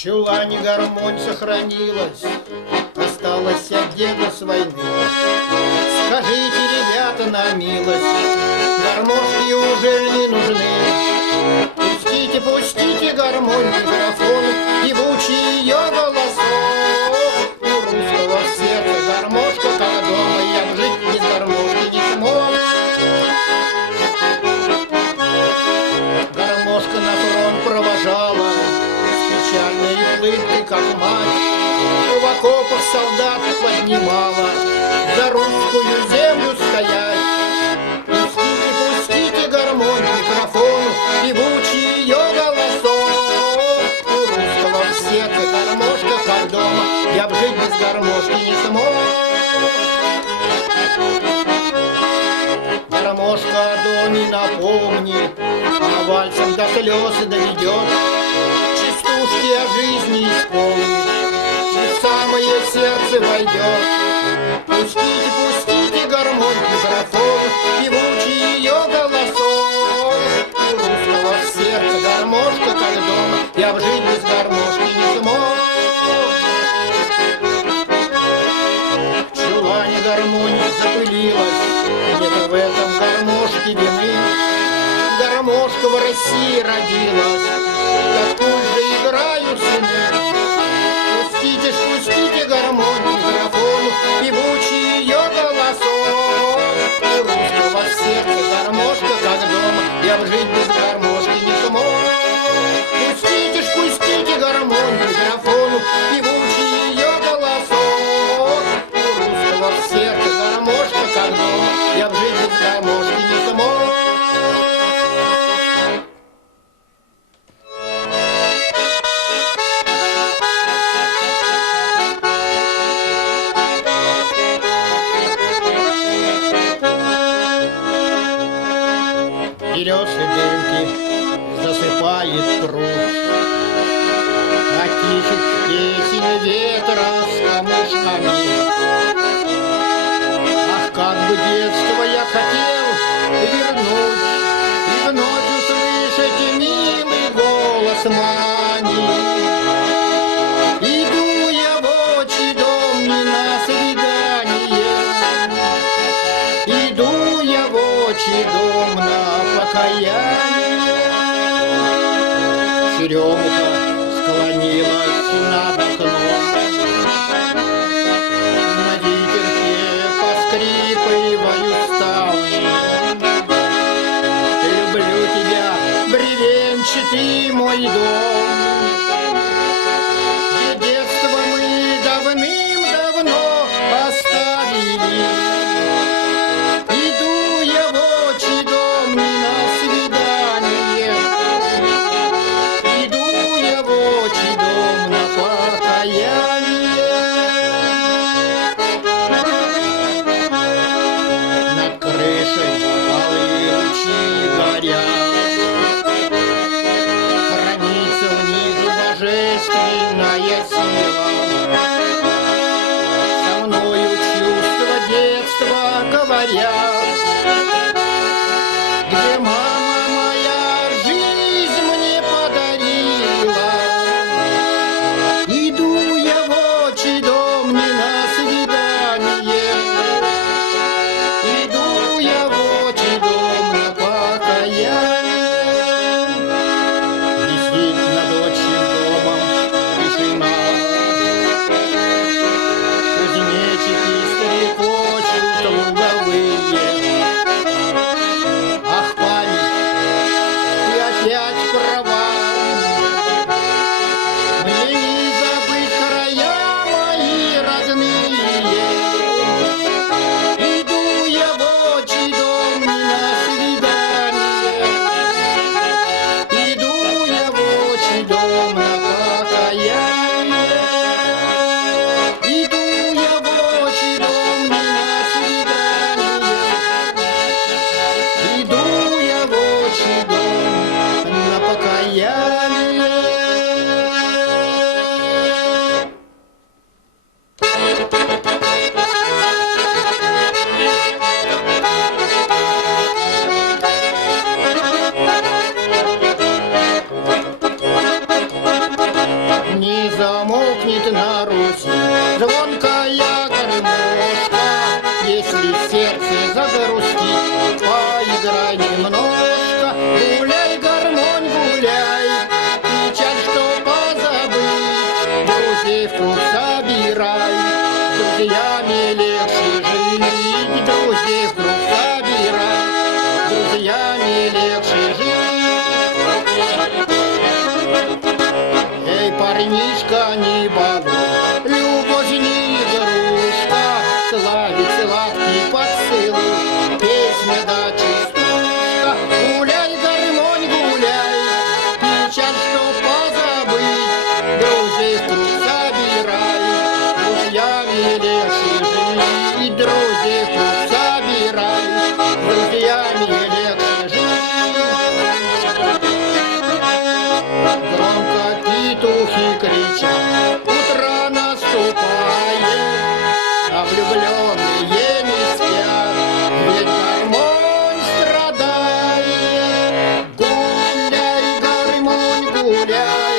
чулане гармонь сохранилась, осталась от деда с войны. Скажите, ребята, на милость, гармошки уже не нужны. Пустите, пустите гармонь, микрофон, певучий ее голосок. У русского в сердце гармошка, как дома, я б жить без гармошки не смог. Гармошка на фронт провожала с печальной улыбкой, как мать. В окопах солдат поднимала за русскую землю стоять. Пустите, пустите гармонь, микрофон, певучий ее голосок. У русского в сердце гармошка, как дома, я б жить без гармошки не смог. Гармошка о доме напомнит, а вальсом до слез доведет, частушки о жизни исполнит, в самое сердце войдет. Пустите, пустите гармонь, микрофон, певучий ее голосок. У русского в сердце гармошка, как дома, я б жить без гармошки не смог. В чулане гармонь запылилась, где-то в этом гармошке вины. Гармошка в России родилась, какую же играют сыны. Пустите ж, пустите гармонь, микрофон, певучий ее голосок. У русского в сердце гармошка, как дома, я б жить без гармошки не смог. Пустите ж, пустите гармонь, микрофон, певучий ее голосок. У русского в сердце гармошка, как дома, я б жить без гармошки не смог. Берется дымки, засыпает пруд, от тихих песен ветра с камушками. Ах, как бы детство я хотел вернуть и вновь услышать милый голос мани. Иду я в отчий дом не на свидание, иду я в отчий дом на покаяние. Черемуха склонилась над окном, на ветерке поскрипывают ставни. Люблю тебя, бревенчатый мой дом, где детство мы давным-давно оставили. Иду я в отчий дом не на свидание, иду я в отчий дом на покаяние. Над крышей алые лучи горят, хранится в них друзей в круг собирай. С друзьями легче жить, друзей в круг собирай. С друзьями легче жить. Эй, парнишка, не балуй, любовь не игрушка, славить сладкий поцелуй, песня да чувства. Гуляй, гармонь, гуляй, печаль, что позабыть, друзей в круг собирай, друзьями легче жить, друзей в круг собирай, друзьями легче жить. Громко петухи кричат, утро наступает, а влюбленные не спят, ведь гармонь страдает. Гуляй, гармонь, гуляй,